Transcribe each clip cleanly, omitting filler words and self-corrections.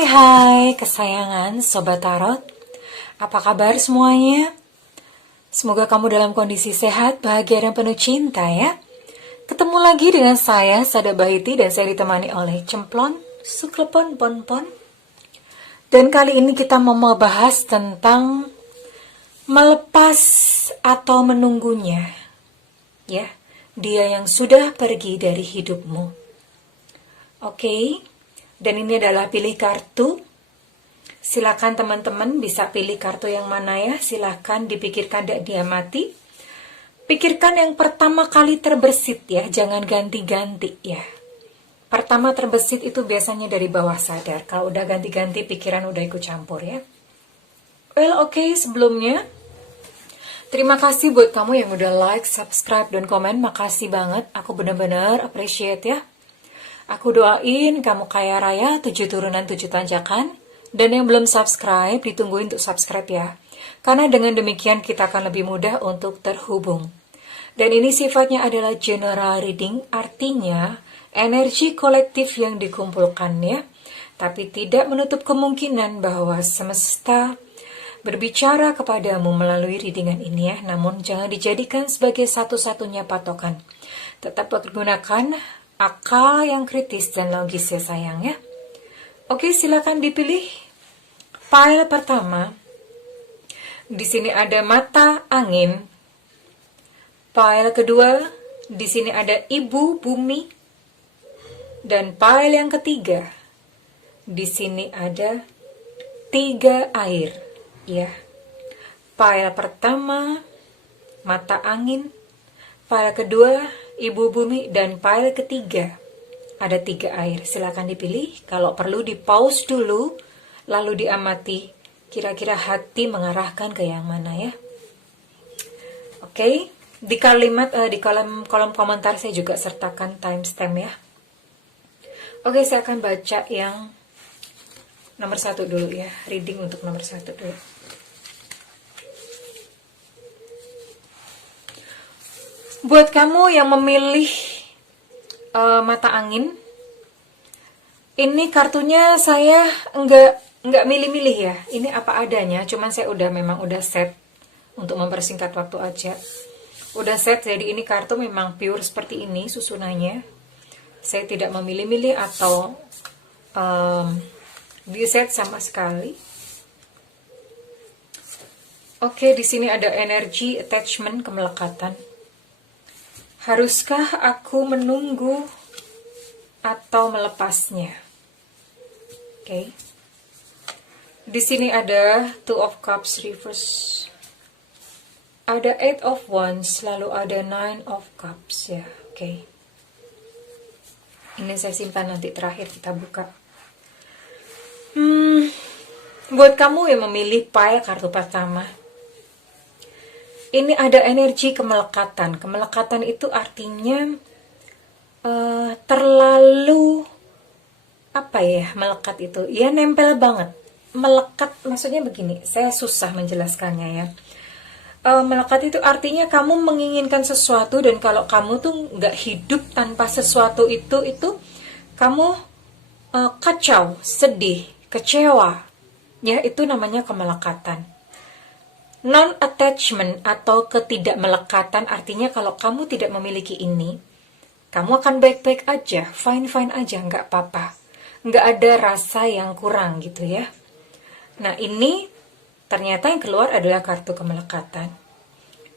Hai kesayangan Sobat Tarot. Apa kabar semuanya? Semoga kamu dalam kondisi sehat, bahagia dan penuh cinta ya. Ketemu lagi dengan saya, Sada Bahiti, dan saya ditemani oleh Cemplon, Suklepon, Ponpon. Dan kali ini kita mau membahas tentang melepas atau menunggunya. Ya, dia yang sudah pergi dari hidupmu. Oke. Dan ini adalah pilih kartu. Silakan teman-teman bisa pilih kartu yang mana ya. Silakan dipikirkan dan diamati. Pikirkan yang pertama kali terbersit ya. Jangan ganti-ganti ya. Pertama terbersit itu biasanya dari bawah sadar. Kalau udah ganti-ganti pikiran udah ikut campur ya. Well oke, sebelumnya terima kasih buat kamu yang udah like, subscribe, dan komen. Makasih banget. Aku benar-benar appreciate ya. Aku doain kamu kaya raya, 7 turunan 7 tanjakan. Dan yang belum subscribe, ditungguin untuk subscribe ya. Karena dengan demikian kita akan lebih mudah untuk terhubung. Dan ini sifatnya adalah general reading, artinya energi kolektif yang dikumpulkan ya. Tapi tidak menutup kemungkinan bahwa semesta berbicara kepadamu melalui readingan ini ya. Namun jangan dijadikan sebagai satu-satunya patokan. Tetap gunakan akal yang kritis dan logis ya sayang ya. Oke, silakan dipilih file pertama. Di sini ada mata angin. File kedua, di sini ada ibu bumi. Dan file yang ketiga, di sini ada 3 air ya. File pertama mata angin, file kedua ibu bumi, dan file ketiga ada 3 air. Silakan dipilih. Kalau perlu di pause dulu, lalu diamati kira-kira hati mengarahkan ke yang mana ya. Oke, di kolom komentar saya juga sertakan timestamp ya. Oke, saya akan baca yang nomor 1 dulu ya. Reading untuk nomor 1 dulu. Buat kamu yang memilih mata angin, ini kartunya saya enggak milih-milih ya. Ini apa adanya, cuman saya memang udah set untuk mempersingkat waktu aja. Udah set, jadi ini kartu memang pure seperti ini susunannya. Saya tidak memilih-milih atau di set sama sekali. Oke, di sini ada energi attachment, kemelekatan. Haruskah aku menunggu atau melepasnya? Oke. Di sini ada 2 of Cups reverse. Ada 8 of Wands, lalu ada 9 of Cups ya. Oke. Ini saya simpan nanti terakhir kita buka. Buat kamu yang memilih pile kartu pertama, ini ada energi kemelekatan. Kemelekatan itu artinya terlalu melekat itu. Ya nempel banget. Melekat maksudnya begini, saya susah menjelaskannya ya. Melekat itu artinya kamu menginginkan sesuatu, dan kalau kamu tuh nggak hidup tanpa sesuatu itu kamu kacau, sedih, kecewa. Ya, itu namanya kemelekatan. Non-attachment atau ketidakmelekatan artinya kalau kamu tidak memiliki ini, kamu akan baik-baik aja, fine-fine aja, nggak apa-apa. Nggak ada rasa yang kurang gitu ya. Nah ini ternyata yang keluar adalah kartu kemelekatan.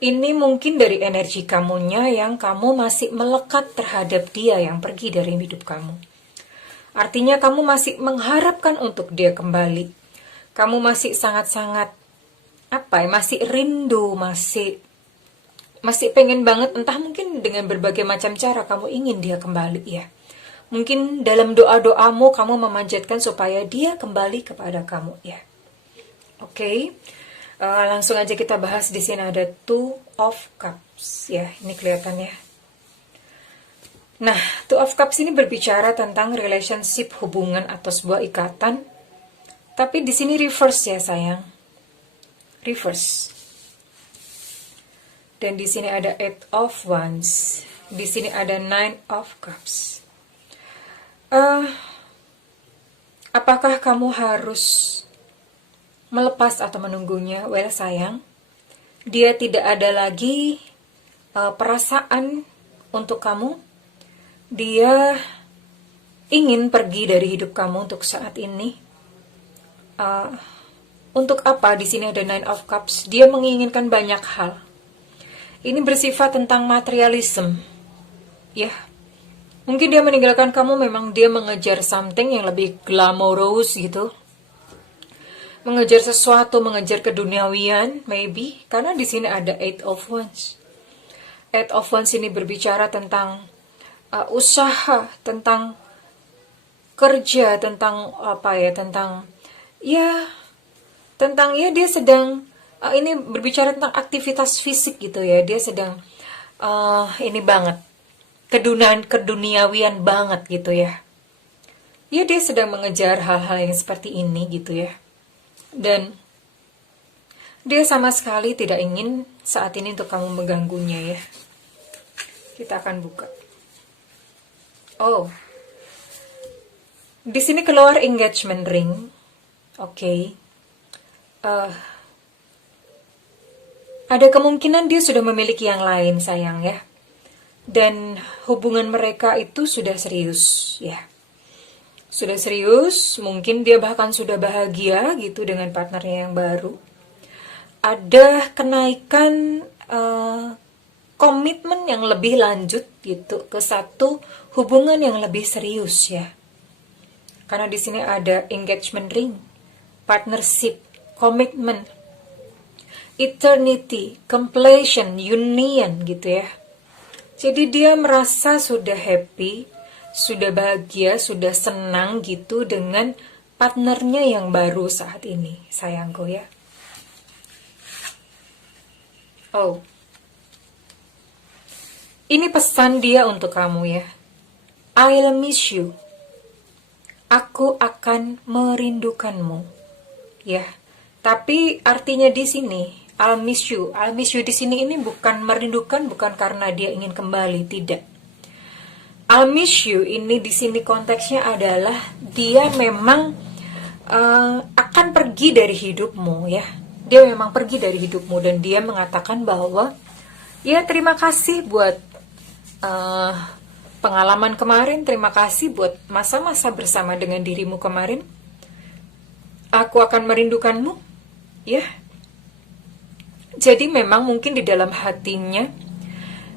Ini mungkin dari energi kamunya yang kamu masih melekat terhadap dia yang pergi dari hidup kamu. Artinya kamu masih mengharapkan untuk dia kembali. Kamu masih sangat-sangat masih rindu, masih pengen banget, entah mungkin dengan berbagai macam cara kamu ingin dia kembali ya. Mungkin dalam doa-doamu kamu memanjatkan supaya dia kembali kepada kamu ya. Oke. Langsung aja kita bahas. Di sini ada 2 of Cups ya, ini kelihatan ya. Nah, 2 of Cups ini berbicara tentang relationship, hubungan atau sebuah ikatan. Tapi di sini reverse ya sayang. Reverse. Dan di sini ada 8 of Wands. Di sini ada 9 of Cups. Apakah kamu harus melepas atau menunggunya? Well, sayang, dia tidak ada lagi perasaan untuk kamu. Dia ingin pergi dari hidup kamu untuk saat ini. Untuk apa? Di sini ada Nine of Cups. Dia menginginkan banyak hal. Ini bersifat tentang materialism. Ya, mungkin dia meninggalkan kamu, memang dia mengejar something yang lebih glamorous gitu. Mengejar sesuatu, mengejar keduniawian, maybe. Karena di sini ada Eight of Wands. Eight of Wands ini berbicara tentang usaha, tentang kerja, tentang apa ya, tentang dia sedang ini berbicara tentang aktivitas fisik gitu ya. Dia sedang ini banget, keduniawian banget gitu ya. Ya, dia sedang mengejar hal-hal yang seperti ini gitu ya. Dan dia sama sekali tidak ingin saat ini untuk kamu mengganggunya ya. Kita akan buka. Oh, di sini keluar engagement ring. Oke. Ada kemungkinan dia sudah memiliki yang lain, sayang ya. Dan hubungan mereka itu sudah serius ya. Sudah serius, mungkin dia bahkan sudah bahagia gitu dengan partnernya yang baru. Ada kenaikan komitmen yang lebih lanjut gitu ke satu hubungan yang lebih serius ya. Karena di sini ada engagement ring, partnership, komitmen, eternity, completion, union gitu ya. Jadi dia merasa sudah happy, sudah bahagia, sudah senang gitu dengan partnernya yang baru saat ini, sayangku ya. Oh, ini pesan dia untuk kamu ya. I'll miss you. Aku akan merindukanmu. Ya. Tapi artinya di sini I'll miss you. I'll miss you di sini ini bukan merindukan, bukan karena dia ingin kembali, tidak. I'll miss you ini di sini konteksnya adalah dia memang akan pergi dari hidupmu ya. Dia memang pergi dari hidupmu dan dia mengatakan bahwa ya terima kasih buat pengalaman kemarin, terima kasih buat masa-masa bersama dengan dirimu kemarin. Aku akan merindukanmu ya. Jadi memang mungkin di dalam hatinya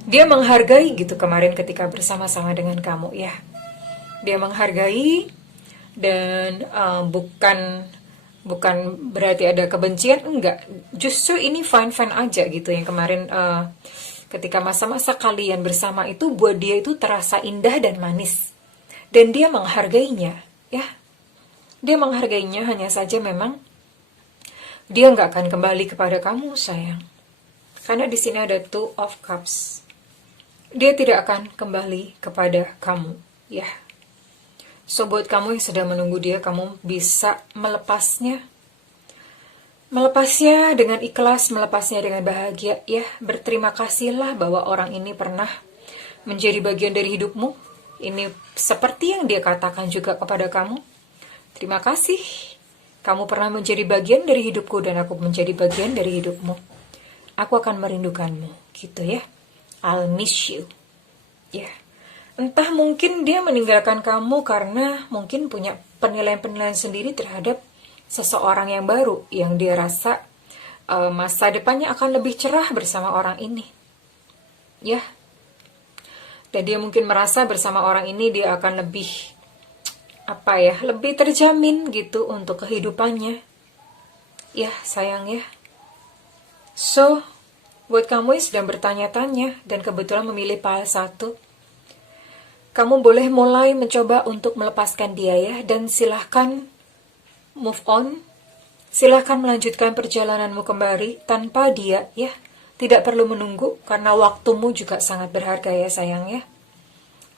dia menghargai gitu kemarin ketika bersama-sama dengan kamu ya. Dia menghargai dan bukan berarti ada kebencian, enggak. Justru ini fine-fine aja gitu yang kemarin ketika masa-masa kalian bersama itu buat dia itu terasa indah dan manis. Dan dia menghargainya ya. Dia menghargainya, hanya saja memang dia nggak akan kembali kepada kamu, sayang. Karena di sini ada Two of Cups. Dia tidak akan kembali kepada kamu, ya. So, buat kamu yang sedang menunggu dia, kamu bisa melepasnya. Melepasnya dengan ikhlas, melepasnya dengan bahagia, ya. Berterima kasihlah bahwa orang ini pernah menjadi bagian dari hidupmu. Ini seperti yang dia katakan juga kepada kamu. Terima kasih. Kamu pernah menjadi bagian dari hidupku dan aku menjadi bagian dari hidupmu. Aku akan merindukanmu, gitu ya. I'll miss you. Ya. Entah mungkin dia meninggalkan kamu karena mungkin punya penilaian-penilaian sendiri terhadap seseorang yang baru yang dia rasa masa depannya akan lebih cerah bersama orang ini. Ya. Dan dia mungkin merasa bersama orang ini dia akan lebih lebih terjamin gitu untuk kehidupannya. Ya, sayang ya. So, buat kamu yang sedang bertanya-tanya dan kebetulan memilih pile 1, kamu boleh mulai mencoba untuk melepaskan dia ya, dan silahkan move on. Silahkan melanjutkan perjalananmu kembali tanpa dia ya. Tidak perlu menunggu karena waktumu juga sangat berharga ya, sayang ya.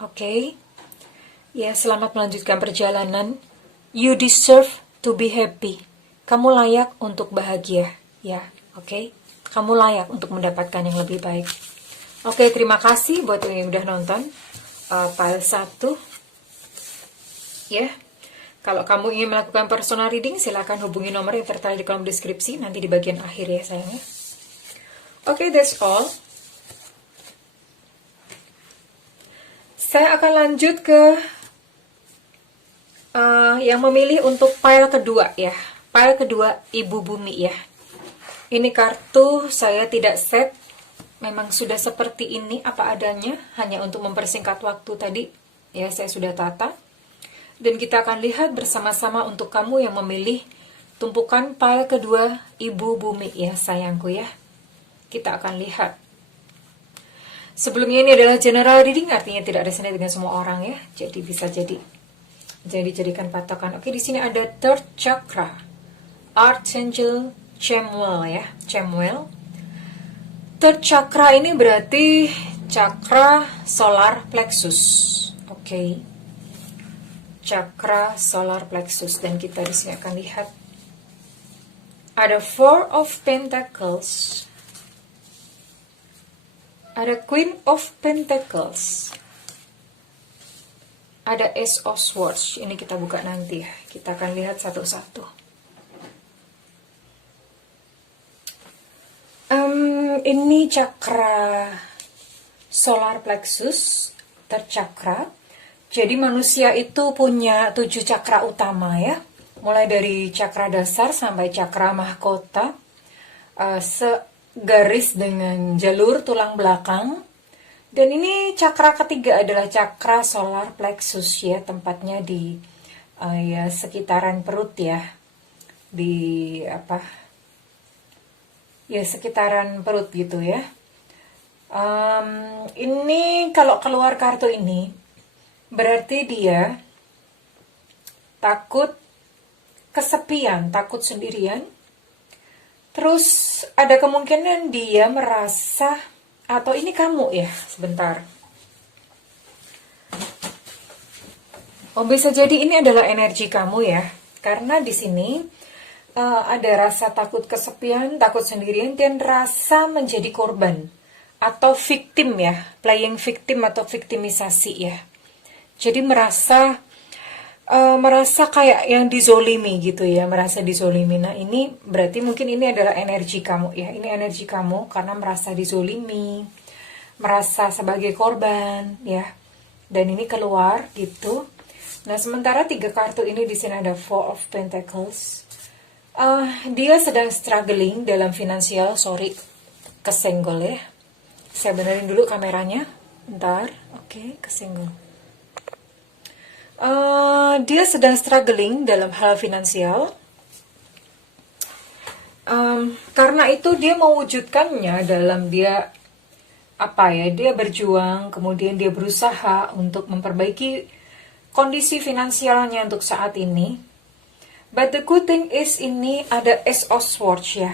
Oke. Ya, selamat melanjutkan perjalanan. You deserve to be happy. Kamu layak untuk bahagia ya, oke? Kamu layak untuk mendapatkan yang lebih baik. Oke, terima kasih buat yang udah nonton pile 1. Ya, Kalau kamu ingin melakukan personal reading, silakan hubungi nomor yang tertera di kolom deskripsi nanti di bagian akhir ya sayangnya. Oke, that's all. Saya akan lanjut ke yang memilih untuk pile kedua ya. Pile kedua Ibu Bumi ya. Ini kartu saya tidak set, memang sudah seperti ini apa adanya, hanya untuk mempersingkat waktu tadi ya, saya sudah tata. Dan kita akan lihat bersama-sama untuk kamu yang memilih tumpukan pile kedua Ibu Bumi ya sayangku ya. Kita akan lihat. Sebelumnya ini adalah general reading, artinya tidak resonate dengan semua orang ya. Jadi bisa jadi dijadikan patokan. Oke, di sini ada third chakra, Archangel Chamuel ya, Chamuel. Third chakra ini berarti chakra solar plexus. Oke. Chakra solar plexus, dan kita di sini akan lihat ada Four of Pentacles. Ada Queen of Pentacles. Ada Ace of Swords. Ini kita buka nanti ya. Kita akan lihat satu-satu. Ini cakra solar plexus, tercakra. Jadi manusia itu punya 7 cakra utama ya. Mulai dari cakra dasar sampai cakra mahkota. Segaris dengan jalur tulang belakang. Dan ini cakra ketiga adalah cakra solar plexus ya, tempatnya di ya sekitaran perut ya, di apa ya, sekitaran perut gitu ya. Ini kalau keluar kartu ini berarti dia takut kesepian, takut sendirian. Terus ada kemungkinan dia merasa, atau ini kamu ya, sebentar. Oh, bisa jadi ini adalah energi kamu ya. Karena di sini ada rasa takut kesepian, takut sendirian, dan rasa menjadi korban atau victim ya, playing victim atau victimisasi ya. Jadi merasa kayak yang dizolimi gitu ya, merasa dizolimi. Nah ini berarti mungkin ini adalah energi kamu ya, ini energi kamu karena merasa dizolimi, merasa sebagai korban ya, dan ini keluar gitu. Nah sementara 3 kartu ini di sini ada Four of Pentacles. Dia sedang struggling dalam finansial, sorry, kesenggol ya. Saya benerin dulu kameranya, bentar. Oke, kesenggol. Dia sedang struggling dalam hal finansial. Karena itu dia mewujudkannya dalam dia apa ya? Dia berjuang, kemudian dia berusaha untuk memperbaiki kondisi finansialnya untuk saat ini. But the good thing is ini ada Ace of Swords ya.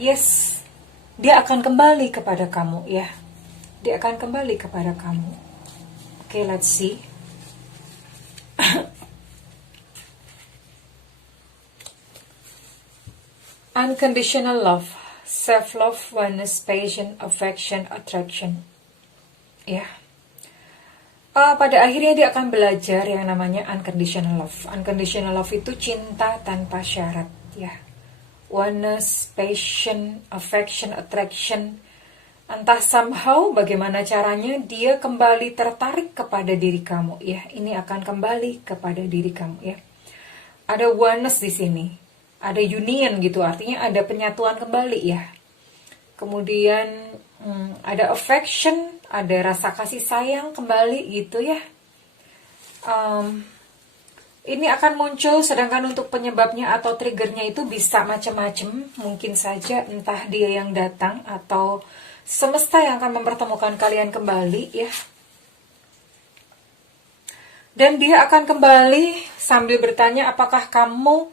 Yes, dia akan kembali kepada kamu ya. Dia akan kembali kepada kamu. Oke, let's see. Unconditional love, self-love, oneness, passion, affection, attraction. Ya. Pada akhirnya dia akan belajar yang namanya unconditional love. Unconditional love itu cinta tanpa syarat ya. Oneness, passion, affection, attraction. Entah somehow bagaimana caranya dia kembali tertarik kepada diri kamu ya. Ini akan kembali kepada diri kamu ya. Ada oneness di sini. Ada union gitu, artinya ada penyatuan kembali ya. Kemudian ada affection, ada rasa kasih sayang kembali gitu ya. Ini akan muncul, sedangkan untuk penyebabnya atau triggernya itu bisa macam-macam. Mungkin saja entah dia yang datang atau semesta yang akan mempertemukan kalian kembali ya. Dan dia akan kembali sambil bertanya apakah kamu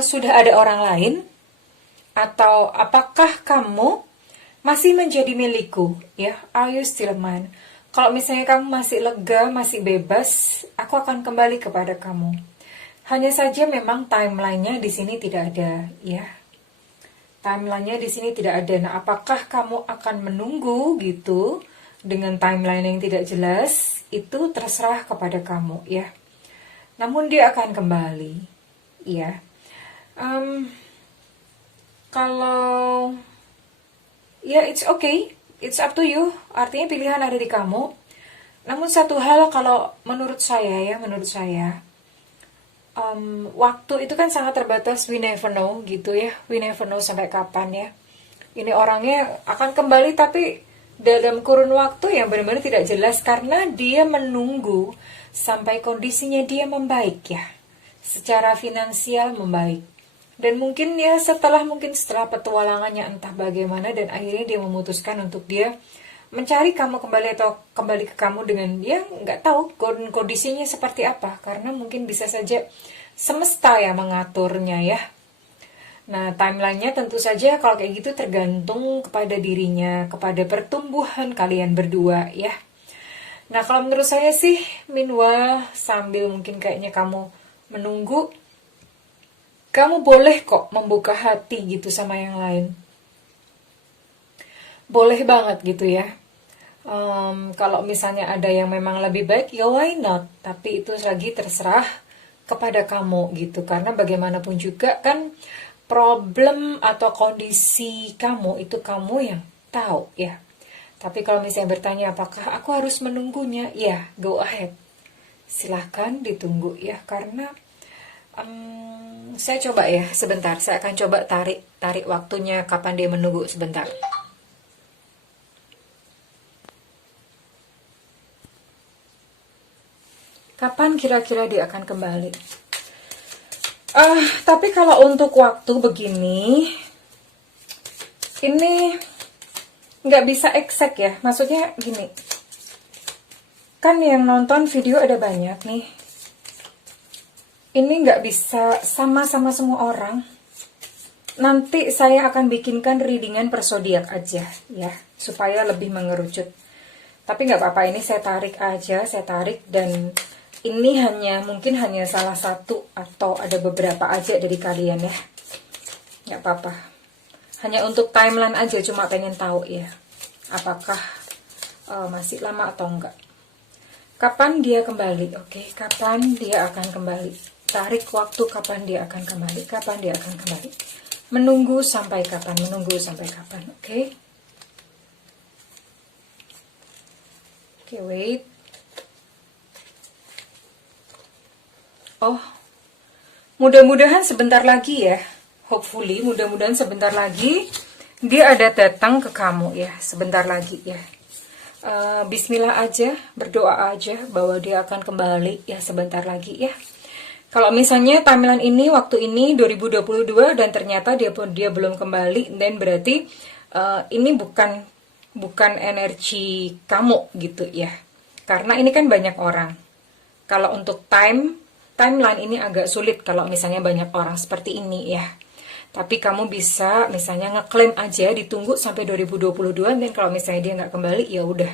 sudah ada orang lain, atau apakah kamu masih menjadi milikku ya, are you still mine? Kalau misalnya kamu masih lega, masih bebas, aku akan kembali kepada kamu. Hanya saja memang timelinenya di sini tidak ada ya. Timelinenya di sini tidak ada. Nah, apakah kamu akan menunggu gitu dengan timeline yang tidak jelas? Itu terserah kepada kamu ya. namun dia akan kembali. Ya, kalau ya it's okay, it's up to you. Artinya pilihan ada di kamu. Namun satu hal kalau menurut saya waktu itu kan sangat terbatas. We never know gitu ya. We never know sampai kapan ya. Ini orangnya akan kembali tapi dalam kurun waktu yang benar-benar tidak jelas karena dia menunggu sampai kondisinya dia membaik ya. Secara finansial membaik. Dan mungkin setelah petualangannya entah bagaimana dan akhirnya dia memutuskan untuk dia mencari kamu kembali atau kembali ke kamu dengan dia nggak tahu kondisinya seperti apa karena mungkin bisa saja semesta yang mengaturnya ya. Nah, timelinenya tentu saja kalau kayak gitu tergantung kepada dirinya, kepada pertumbuhan kalian berdua ya. Nah, kalau menurut saya sih, meanwhile, sambil mungkin kayaknya kamu menunggu, kamu boleh kok membuka hati gitu sama yang lain. Boleh banget gitu ya. Kalau misalnya ada yang memang lebih baik, ya why not? Tapi itu lagi terserah kepada kamu gitu. Karena bagaimanapun juga kan problem atau kondisi kamu itu kamu yang tahu ya. Tapi kalau misalnya bertanya apakah aku harus menunggunya, ya go ahead. Silahkan ditunggu ya. Karena saya coba ya sebentar. Saya akan coba tarik waktunya kapan dia menunggu sebentar. Kapan kira-kira dia akan kembali? Tapi kalau untuk waktu begini, ini nggak bisa exact ya. Maksudnya gini, kan yang nonton video ada banyak nih. Ini nggak bisa sama-sama semua orang. Nanti saya akan bikinkan readingan per zodiak aja ya, supaya lebih mengerucut. Tapi nggak apa-apa, ini saya tarik aja, dan ini mungkin hanya salah satu atau ada beberapa aja dari kalian ya. Nggak apa-apa. Hanya untuk timeline aja, cuma pengen tahu ya. Apakah masih lama atau enggak. Kapan dia kembali? Oke, kapan dia akan kembali? Tarik waktu kapan dia akan kembali. Kapan dia akan kembali. Menunggu sampai kapan? Menunggu sampai kapan? Oke. Oke, wait. Oh, mudah-mudahan sebentar lagi ya. Hopefully, mudah-mudahan sebentar lagi dia ada datang ke kamu ya. Sebentar lagi ya. Bismillah aja, berdoa aja bahwa dia akan kembali ya sebentar lagi ya. Kalau misalnya timeline ini, waktu ini 2022 dan ternyata dia belum kembali, dan berarti ini bukan energi kamu gitu ya. Karena ini kan banyak orang. Kalau untuk timeline ini agak sulit kalau misalnya banyak orang seperti ini ya. Tapi kamu bisa misalnya ngeklaim aja, ditunggu sampai 2022, dan kalau misalnya dia nggak kembali, ya udah.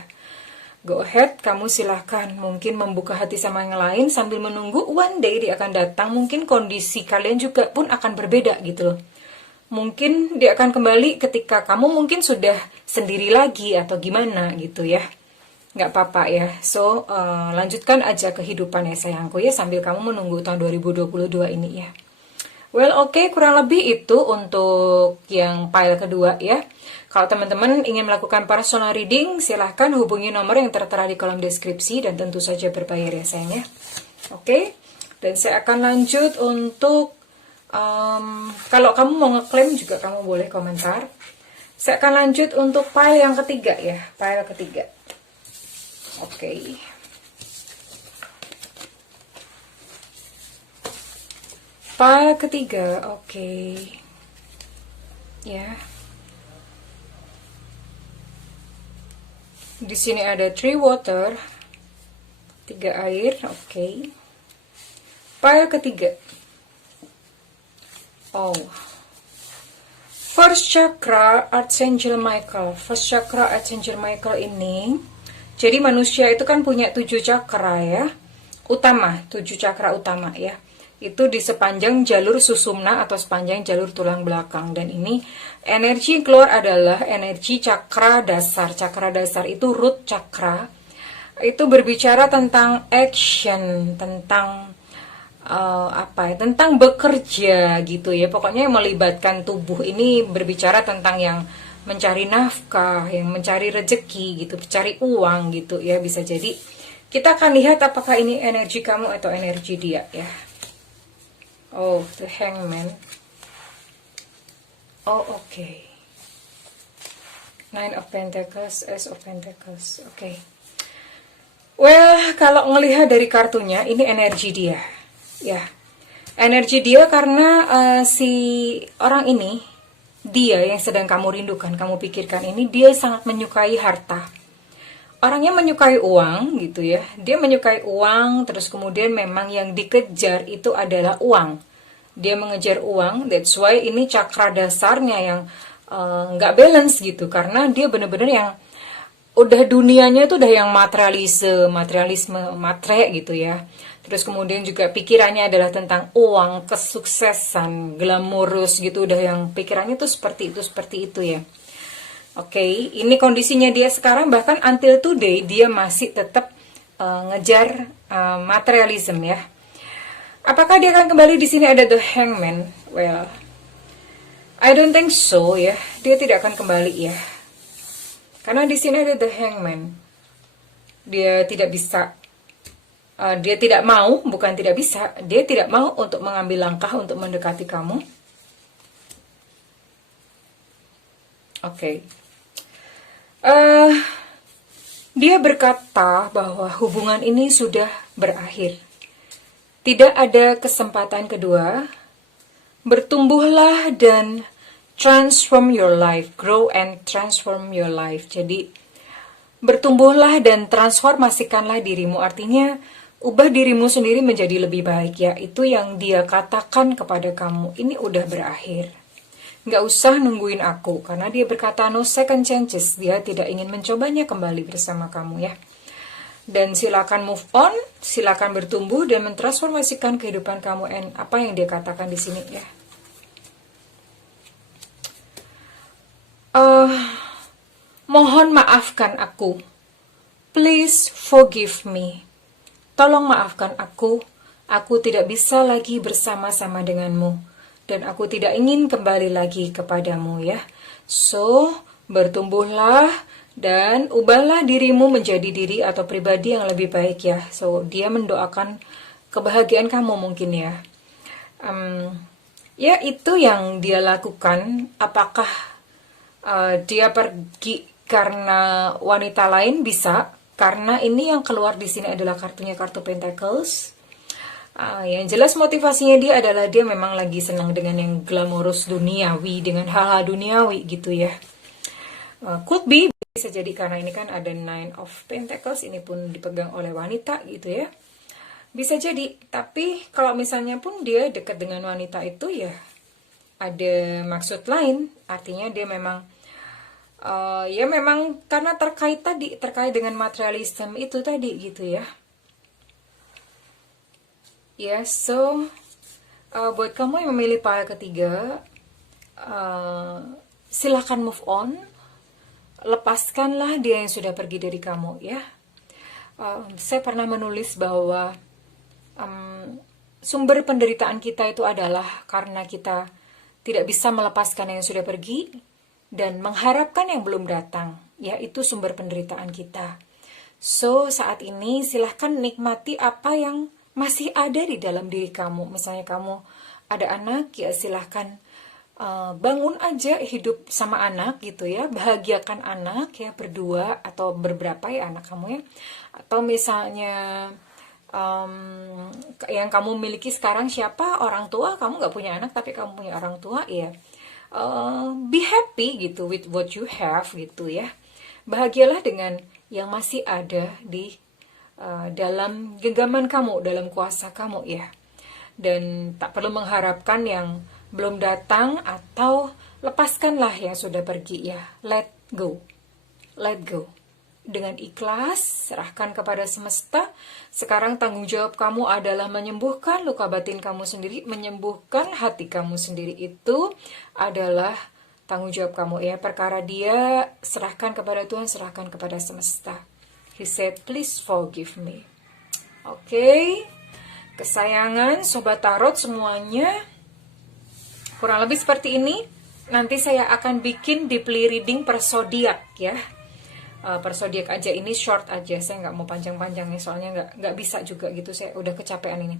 Go ahead, kamu silahkan mungkin membuka hati sama yang lain sambil menunggu one day dia akan datang. Mungkin kondisi kalian juga pun akan berbeda gitu loh. Mungkin dia akan kembali ketika kamu mungkin sudah sendiri lagi atau gimana gitu ya. Nggak apa-apa ya. So, lanjutkan aja kehidupan ya sayangku ya, sambil kamu menunggu tahun 2022 ini ya. Well, oke, kurang lebih itu untuk yang pile kedua ya. Kalau teman-teman ingin melakukan personal reading, silahkan hubungi nomor yang tertera di kolom deskripsi dan tentu saja berbayar ya sayang ya. Oke, dan saya akan lanjut untuk, kalau kamu mau ngeklaim juga kamu boleh komentar. Saya akan lanjut untuk pile yang ketiga ya, pile ketiga. Oke. Pile ketiga, oke. Ya. Di sini ada 3 water, 3 air, oke. Pile ketiga. Oh. First chakra Archangel Michael. First chakra Archangel Michael ini, jadi manusia itu kan punya 7 chakra ya. Utama, 7 chakra utama ya. Itu di sepanjang jalur susumna atau sepanjang jalur tulang belakang. Dan ini energi yang keluar adalah energi cakra dasar. Cakra dasar itu root chakra. Itu berbicara tentang action, tentang apa ya, tentang bekerja gitu ya. Pokoknya yang melibatkan tubuh ini berbicara tentang yang mencari nafkah, yang mencari rezeki gitu, mencari uang gitu ya, bisa jadi. Kita akan lihat apakah ini energi kamu atau energi dia ya. Oh, the Hangman. Oh, oke. Nine of Pentacles, Ace of Pentacles. Oke. Well, kalau ngelihat dari kartunya, ini energi dia. Ya. Energi dia karena si orang ini, dia yang sedang kamu rindukan, kamu pikirkan ini, dia sangat menyukai harta. Orangnya menyukai uang gitu ya. Dia menyukai uang, terus kemudian memang yang dikejar itu adalah uang. Dia mengejar uang, that's why ini cakra dasarnya yang nggak balance gitu. Karena dia bener-bener yang udah dunianya itu udah yang materialisme, matre gitu ya. Terus kemudian juga pikirannya adalah tentang uang, kesuksesan, glamorous gitu. Udah yang pikirannya tuh seperti itu ya. Oke, ini kondisinya dia sekarang, bahkan until today dia masih tetap ngejar materialism ya. Apakah dia akan kembali? Di sini ada the Hangman. Well, I don't think so ya. Dia tidak akan kembali ya. Karena di sini ada the Hangman. Dia tidak bisa, dia tidak mau, bukan tidak bisa, dia tidak mau untuk mengambil langkah untuk mendekati kamu. Oke. Dia berkata bahwa hubungan ini sudah berakhir. Tidak ada kesempatan kedua. Bertumbuhlah dan transform your life. Grow and transform your life. Jadi, bertumbuhlah dan transformasikanlah dirimu. Artinya, ubah dirimu sendiri menjadi lebih baik ya. Itu yang dia katakan kepada kamu. Ini udah berakhir. Nggak usah nungguin aku. Karena dia berkata no second chances. Dia tidak ingin mencobanya kembali bersama kamu ya. Dan silakan move on, silakan bertumbuh dan mentransformasikan kehidupan kamu. And apa yang dia katakan di sini ya. Mohon maafkan aku. Please forgive me. Tolong maafkan aku. Aku tidak bisa lagi bersama-sama denganmu. Dan aku tidak ingin kembali lagi kepadamu ya. So, bertumbuhlah dan ubahlah dirimu menjadi diri atau pribadi yang lebih baik ya. So, dia mendoakan kebahagiaan kamu mungkin ya. Ya, itu yang dia lakukan. Apakah dia pergi karena wanita lain? Bisa. Karena ini yang keluar di sini adalah kartunya kartu Pentacles. Yang jelas motivasinya dia adalah dia memang lagi senang dengan yang glamorous duniawi, dengan hal-hal duniawi gitu ya. Could be, bisa jadi karena ini kan ada Nine of Pentacles, ini pun dipegang oleh wanita gitu ya. Bisa jadi, tapi kalau misalnya pun dia dekat dengan wanita itu ya ada maksud lain, artinya dia memang ya memang karena terkait dengan materialisme itu tadi gitu ya. Ya, so buat kamu yang memilih pile ketiga, silakan move on. Lepaskanlah dia yang sudah pergi dari kamu ya. Saya pernah menulis bahwa sumber penderitaan kita itu adalah karena kita tidak bisa melepaskan yang sudah pergi dan mengharapkan yang belum datang. Ya, itu sumber penderitaan kita. So, saat ini silahkan nikmati apa yang masih ada di dalam diri kamu. Misalnya kamu ada anak, ya silahkan bangun aja hidup sama anak gitu ya, bahagiakan anak ya, berdua atau beberapa ya anak kamu ya. Atau misalnya yang kamu miliki sekarang siapa, orang tua, kamu nggak punya anak tapi kamu punya orang tua ya, be happy gitu with what you have gitu ya. Bahagialah dengan yang masih ada di dalam genggaman kamu, dalam kuasa kamu ya. Dan tak perlu mengharapkan yang belum datang, atau lepaskanlah yang sudah pergi ya. Let go. Let go. Dengan ikhlas, serahkan kepada semesta. Sekarang tanggung jawab kamu adalah menyembuhkan luka batin kamu sendiri, menyembuhkan hati kamu sendiri. Itu adalah tanggung jawab kamu ya. Perkara dia, serahkan kepada Tuhan, serahkan kepada semesta. He said, please forgive me. Oke. Kesayangan Sobat Tarot semuanya, kurang lebih seperti ini. Nanti saya akan bikin deeply reading per zodiak ya. Per zodiak aja, ini short aja, saya nggak mau panjang-panjangnya soalnya nggak bisa juga gitu, saya udah kecapean ini.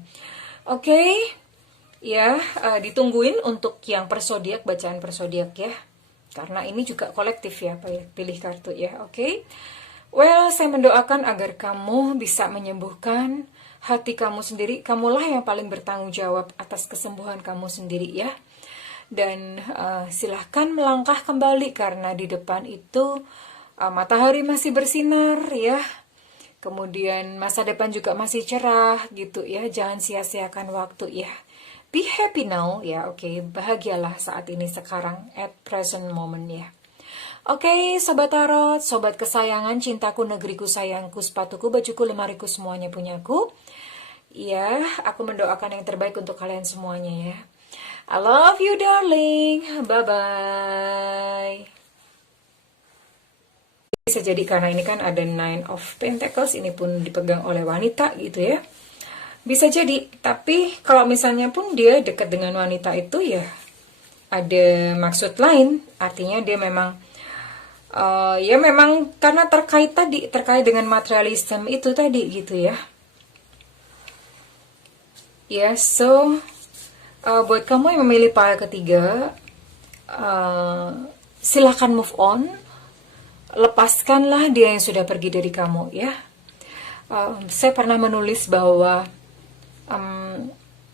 Oke, ya ditungguin untuk yang per zodiak, bacaan per zodiak ya, karena ini juga kolektif ya, pilih kartu ya. Oke. Well, saya mendoakan agar kamu bisa menyembuhkan hati kamu sendiri. Kamulah yang paling bertanggung jawab atas kesembuhan kamu sendiri ya. Dan silahkan melangkah kembali karena di depan itu matahari masih bersinar ya. Kemudian masa depan juga masih cerah gitu ya. Jangan sia-siakan waktu ya. Be happy now ya, oke. Bahagialah saat ini, sekarang, at present moment ya. Oke, Sobat Tarot, sobat kesayangan, cintaku, negeriku, sayangku, sepatuku, bajuku, lemariku, semuanya punyaku. Ya, aku mendoakan yang terbaik untuk kalian semuanya ya. I love you darling. Bye-bye. Bisa jadi karena ini kan ada Nine of Pentacles, ini pun dipegang oleh wanita gitu ya. Bisa jadi, tapi kalau misalnya pun dia dekat dengan wanita itu ya ada maksud lain. Artinya dia memang ya memang karena terkait dengan materialisme itu tadi gitu ya. Ya, so buat kamu yang memilih pile ketiga, silahkan move on. Lepaskanlah dia yang sudah pergi dari kamu ya. Saya pernah menulis bahwa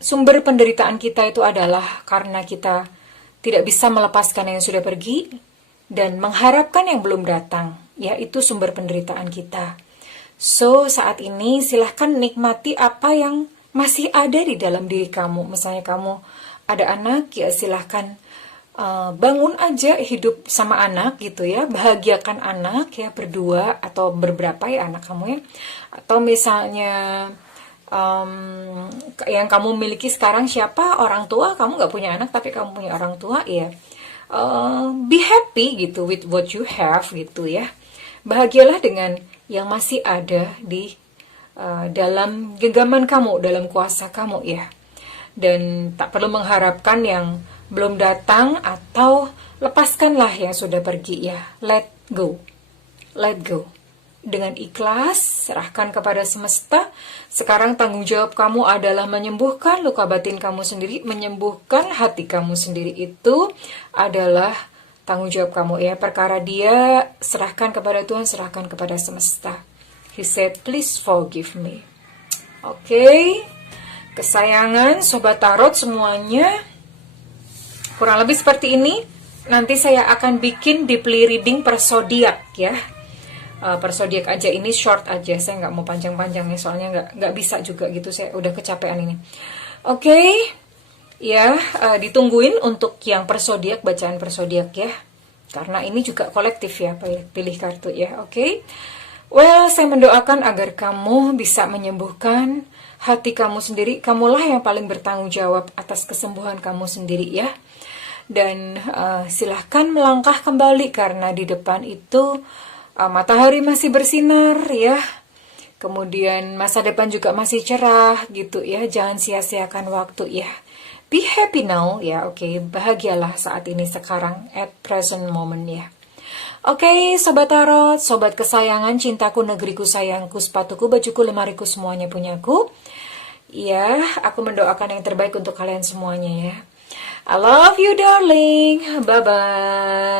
sumber penderitaan kita itu adalah karena kita tidak bisa melepaskan yang sudah pergi dan mengharapkan yang belum datang. Ya, itu sumber penderitaan kita. So, saat ini silahkan nikmati apa yang masih ada di dalam diri kamu. Misalnya kamu ada anak, ya silahkan bangun aja hidup sama anak gitu ya, bahagiakan anak ya, berdua atau beberapa ya anak kamu ya. Atau misalnya yang kamu miliki sekarang siapa, orang tua, kamu nggak punya anak tapi kamu punya orang tua ya, be happy gitu with what you have gitu ya. Bahagialah dengan yang masih ada di dalam genggaman kamu, dalam kuasa kamu ya. Dan tak perlu mengharapkan yang belum datang, atau lepaskanlah yang sudah pergi ya. Let go. Let go. Dengan ikhlas, serahkan kepada semesta. Sekarang tanggung jawab kamu adalah menyembuhkan luka batin kamu sendiri, menyembuhkan hati kamu sendiri. Itu adalah tanggung jawab kamu ya. Perkara dia, serahkan kepada Tuhan, serahkan kepada semesta. He said, please forgive me. Oke. Kesayangan Sobat Tarot semuanya, kurang lebih seperti ini. Nanti saya akan bikin deeply reading per zodiak ya. Per zodiak aja, ini short aja, saya nggak mau panjang-panjangnya soalnya nggak bisa juga gitu, saya udah kecapean ini. Oke, ya ditungguin untuk yang per zodiak, bacaan per zodiak ya, karena ini juga kolektif ya, pilih kartu ya. Oke. Well, saya mendoakan agar kamu bisa menyembuhkan hati kamu sendiri. Kamulah yang paling bertanggung jawab atas kesembuhan kamu sendiri ya. Dan silahkan melangkah kembali karena di depan itu matahari masih bersinar ya. Kemudian masa depan juga masih cerah gitu ya. Jangan sia-siakan waktu ya. Be happy now ya, oke. Bahagialah saat ini, sekarang, at present moment ya. Oke, Sobat Tarot, sobat kesayangan, cintaku, negeriku, sayangku, sepatuku, bajuku, lemariku, semuanya punyaku. Ya, aku mendoakan yang terbaik untuk kalian semuanya ya. I love you darling. Bye-bye.